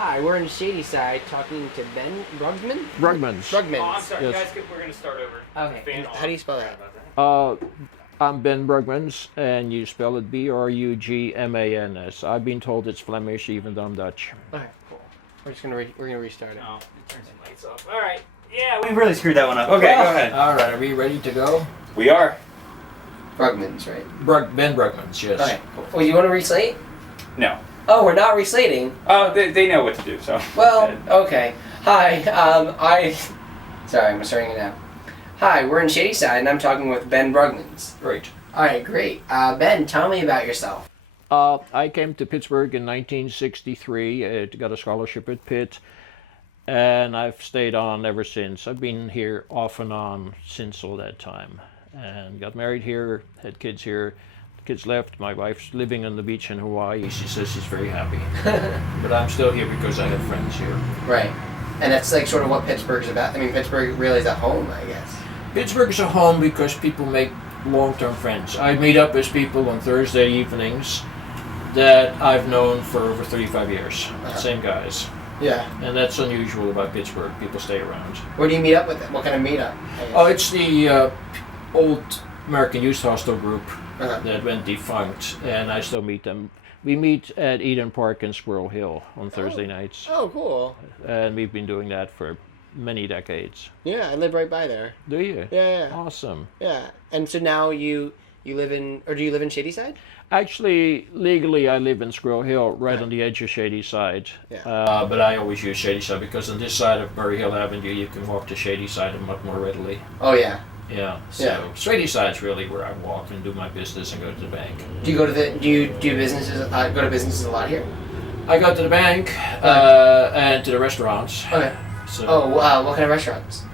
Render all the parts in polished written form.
Hi, we're in Shadyside talking to Ben Brugman? Brugmans. Brugmans. Oh, I'm sorry, Yes. guys. We're gonna start over. Okay, and how do you spell that? I'm Ben Brugmans, and you spell it Brugmans. I've been told it's Flemish, even though I'm Dutch. Okay, cool. We're gonna restart it. Oh, turn some lights off. All right. Yeah, we really screwed that one up. Okay, go ahead. All right, are we ready to go? We are. Brugmans, right? Ben Brugmans, yes. Okay, cool. Well, you want to reslate? No. Oh, we're not reslating. Oh, they know what to do. So. Well, okay. Hi, Sorry, I'm starting it now. Hi, we're in Shadyside, and I'm talking with Ben Brugmans. Great. All right, great. Ben, tell me about yourself. I came to Pittsburgh in 1963, got a scholarship at Pitt, and I've stayed on ever since. I've been here off and on since all that time, and got married here, had kids here. The kids left. My wife's living on the beach in Hawaii. She says she's very happy. But I'm still here because I have friends here. Right. And that's like sort of what Pittsburgh's about. I mean, Pittsburgh really is a home, I guess. Pittsburgh's a home because people make long-term friends. I meet up with people on Thursday evenings that I've known for over 35 years. Same guys. Yeah. And that's unusual about Pittsburgh. People stay around. Where do you meet up with them? What kind of meetup? Oh, it's the old American Youth Hostel group Uh-huh. that went defunct, and I still meet them. We meet at Eden Park in Squirrel Hill on Thursday nights, Oh, cool. and we've been doing that for many decades. Yeah, I live right by there. Do you? Yeah. Awesome. Yeah. And so now you live in, or do you live in Shadyside? Actually, legally, I live in Squirrel Hill, right on the edge of Shadyside. Yeah. But I always use Shadyside because on this side of Murray Hill Avenue, you can walk to Shadyside much more readily. Oh, yeah. Yeah. So Yeah. Shadyside's really where I walk and do my business and go to the bank. Do you go to do you do businesses, go to businesses a lot here? I go to the bank and to the restaurants. Okay. So Oh, wow. What kind of restaurants?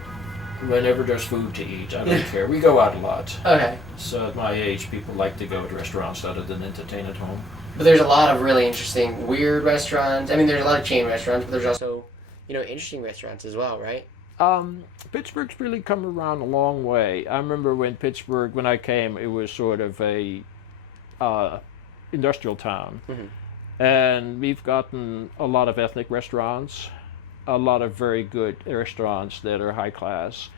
whenever there's food to eat, I don't care. We go out a lot. Okay. So at my age, people like to go to restaurants rather than entertain at home. But there's a lot of really interesting, weird restaurants. I mean, there's a lot of chain restaurants, but there's also, interesting restaurants as well, right? Pittsburgh's really come around a long way. I remember when I came, it was sort of a industrial town. Mm-hmm. And we've gotten a lot of ethnic restaurants, a lot of very good restaurants that are high class.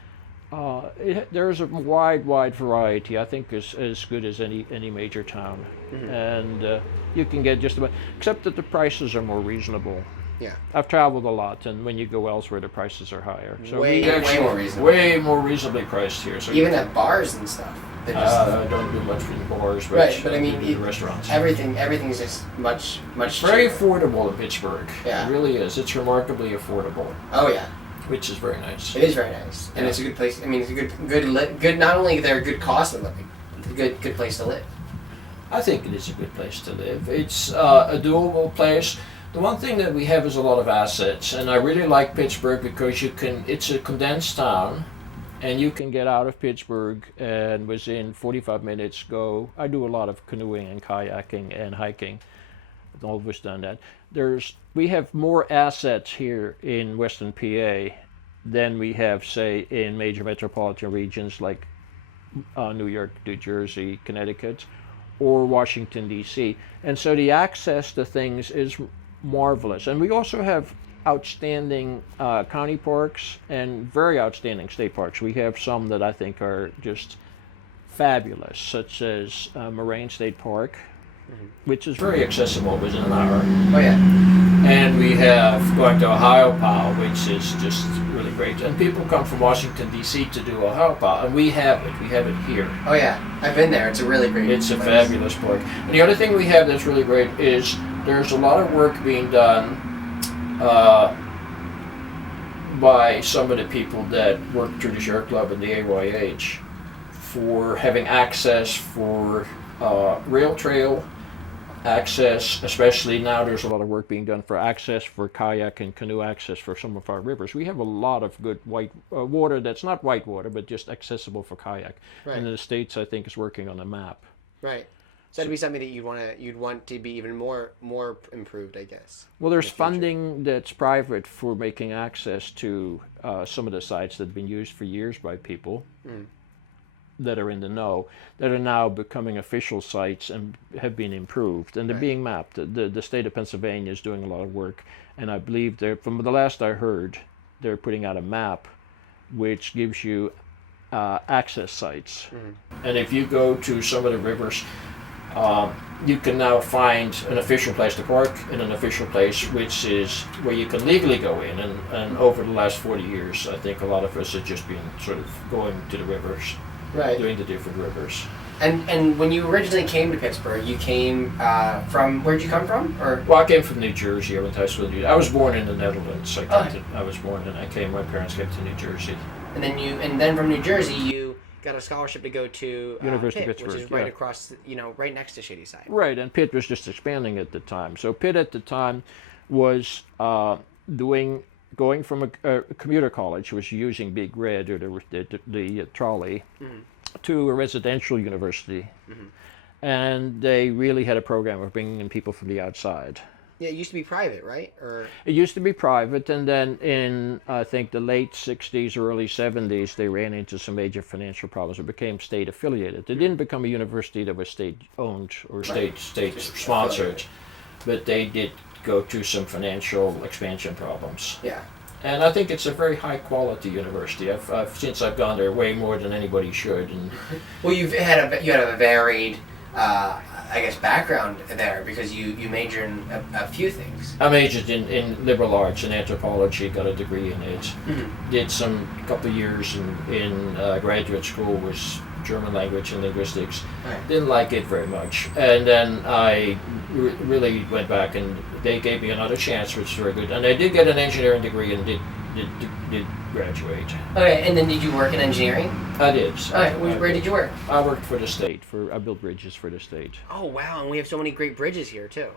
There's a wide variety, I think, as good as any major town. Mm-hmm. And you can get just about, except that the prices are more reasonable. Yeah. I've traveled a lot, and when you go elsewhere, the prices are higher. So Way more reasonable. Way more reasonably priced here. So Even at bars and stuff. They're just, I don't do much in bars, but, right, but I mean, do the restaurants. everything's just much Very cheaper. affordable in Pittsburgh. Yeah. It really is. It's remarkably affordable, Oh yeah, which is very nice. it is very nice, and Yeah. it's a good place. I mean, it's a good. Not only they're a good cost of living, it's a good place to live. I think it is a good place to live. It's a doable place. The one thing that we have is a lot of assets, and I really like Pittsburgh because it's a condensed town, and you can get out of Pittsburgh and within 45 minutes go. I do a lot of canoeing and kayaking and hiking. I've always done that. We have more assets here in Western PA than we have, say, in major metropolitan regions like New York, New Jersey, Connecticut, or Washington, D.C. And so the access to things is marvelous. And we also have outstanding county parks and very outstanding state parks. We have some that I think are just fabulous, such as Moraine State Park, which is very accessible within an hour. Oh yeah. And we have going to Ohio POW, which is just really great. And people come from Washington, D.C. to do Ohio POW, and we have it. We have it here. Oh yeah. I've been there. It's a really great. It's a place. fabulous park. And the other thing we have that's really great is there's a lot of work being done by some of the people that work through the Share Club and the AYH for having access for rail trail access, especially now there's a lot of work being done for access for kayak and canoe access for some of our rivers. We have a lot of good white water that's not white water, but just accessible for kayak. Right. And the States, I think, is working on a map. Right. So that'd be something that you'd want to be even more improved, I guess. Well, there's in the future. funding that's private for making access to some of the sites that have been used for years by people. that are in the know that are now becoming official sites and have been improved, and they're being mapped. The state of Pennsylvania is doing a lot of work, and I believe they're, from the last I heard, they're putting out a map which gives you access sites. And if you go to some of the rivers, you can now find an official place to park and an official place which is where you can legally go in. And over the last 40 years, I think a lot of us have just been sort of going to the rivers, doing the different rivers. And when you originally came to Pittsburgh, you came from, where'd you come from? Or? Well, I came from New Jersey. I went to high school in New Jersey. I was born in the Netherlands. I was born and my parents came to New Jersey. And then from New Jersey, you got a scholarship to go to University Pitt, of Pittsburgh, which is right across, right next to Shadyside. Right, and Pitt was just expanding at the time. So Pitt at the time was going from a commuter college, was using Big Red or the trolley, to a residential university. And they really had a program of bringing in people from the outside. Yeah, it used to be private, right? Or it used to be private, and then in, I think, the late 60s, early 70s, they ran into some major financial problems. It became state affiliated. It didn't become a university that was state owned or state sponsored, but they did go through some financial expansion problems. Yeah. And I think it's a very high quality university. Since I've gone there way more than anybody should. And well, you had a varied, I guess, background there, because you major in a few things. I majored in liberal arts and anthropology, got a degree in it. Did some couple of years in graduate school, was German language and linguistics. Right. Didn't like it very much. And then I really went back and they gave me another chance, which was very good. And I did get an engineering degree and did graduate. Okay, and then did you work in engineering? I did. Okay, where did you work? I worked for the state. I built bridges for the state. Oh, wow, and we have so many great bridges here, too.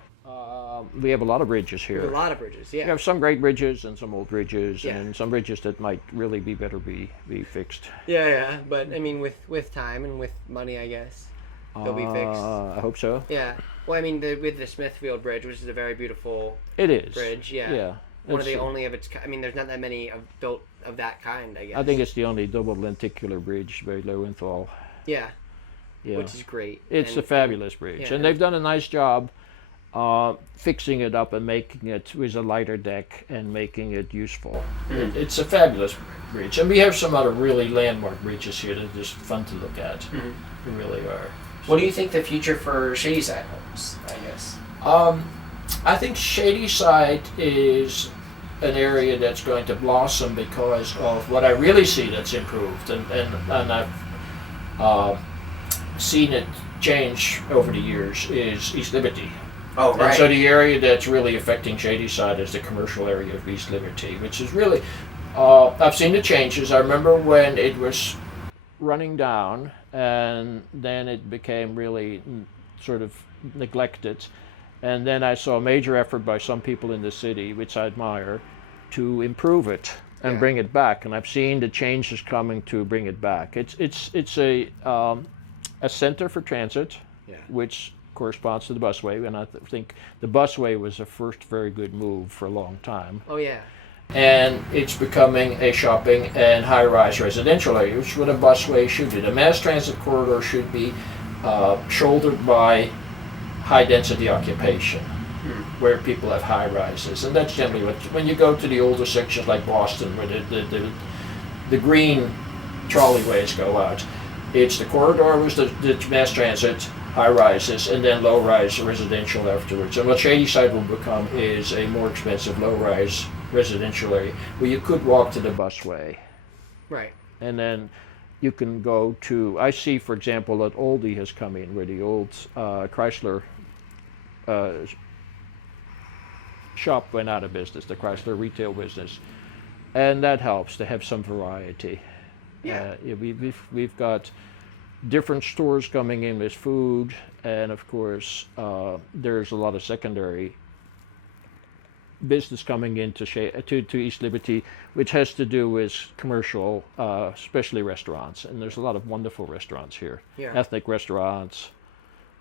We have a lot of bridges here. We have a lot of bridges, yeah. We have some great bridges and some old bridges, Yeah. and some bridges that might really be fixed. Yeah, but I mean, with time and with money, I guess, they'll be fixed. I hope so. Yeah. Well, I mean, with the Smithfield Bridge, which is a very beautiful It is. bridge, yeah. Yeah. One of the only of its. I mean, there's not that many built of that kind, I guess. I think it's the only double lenticular bridge by Lowenthal. Yeah. Yeah. Which is great. It's a fabulous bridge, yeah. and they've done a nice job fixing it up and making it with a lighter deck and making it useful. It's a fabulous bridge, and we have some other really landmark bridges here that are just fun to look at. They really are. What do you think the future for Shadyside holds, I guess? I think Shadyside is an area that's going to blossom because of what I really see that's improved, and I've seen it change over the years, is East Liberty. Oh, right. And so the area that's really affecting Shadyside is the commercial area of East Liberty, which is really, I've seen the changes. I remember when it was running down, and then it became really sort of neglected. And then I saw a major effort by some people in the city, which I admire, to improve it and bring it back. And I've seen the changes coming to bring it back. It's a center for transit, which corresponds to the busway. And I think the busway was the first very good move for a long time. Oh, yeah. And it's becoming a shopping and high-rise residential area, which is what a busway should be. The mass transit corridor should be shouldered by high-density occupation, where people have high rises, and that's generally when you go to the older sections like Boston, where the green trolleyways go out. It's the corridor with the mass transit, high rises, and then low-rise residential afterwards. And what Shadyside will become is a more expensive low-rise residential area where you could walk to the busway. Right. And then you can go to, I see, for example, that Aldi has come in, where the old Chrysler shop went out of business, the Chrysler retail business, and that helps to have some variety. Yeah. We've got different stores coming in with food, and of course there's a lot of secondary business coming into to East Liberty, which has to do with commercial, especially restaurants, and there's a lot of wonderful restaurants here, ethnic restaurants.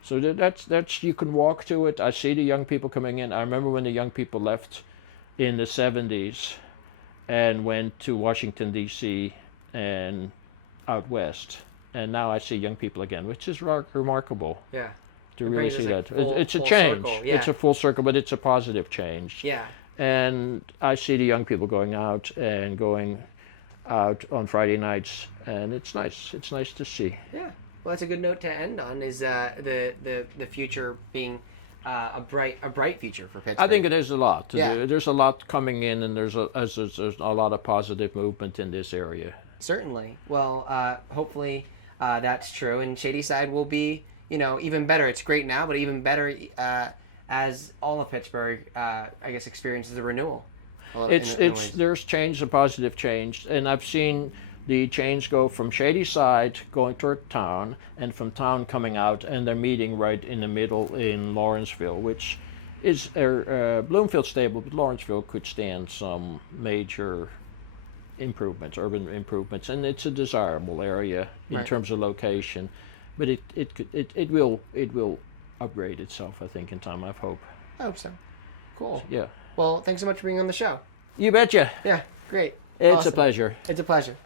So that's you can walk to it. I see the young people coming in. I remember when the young people left in the 70s and went to Washington, D.C. and out west. and now I see young people again, which is remarkable Yeah. to It really brings us, see like, that. full- It's a full change. circle, yeah. It's a full circle, but it's a positive change. Yeah. And I see the young people going out on Friday nights, and it's nice. It's nice to see. Yeah. Well, that's a good note to end on. Is the future being a bright future for Pittsburgh? I think it is a lot to Yeah. do. There's a lot coming in, and there's a lot of positive movement in this area. Certainly. Well, hopefully that's true, and Shadyside will be, even better. It's great now, but even better as all of Pittsburgh, I guess, experiences a renewal. There's change, a positive change, and I've seen the change go from Shadyside going toward town, and from town coming out, and they're meeting right in the middle in Lawrenceville, which is Bloomfield stable, but Lawrenceville could stand some major improvements, urban improvements, and it's a desirable area in terms of location, but it will upgrade itself, I think, in time. I hope. I hope so. Cool. Yeah. Well, thanks so much for being on the show. You betcha. Yeah, great. It's Awesome. a pleasure. It's a pleasure.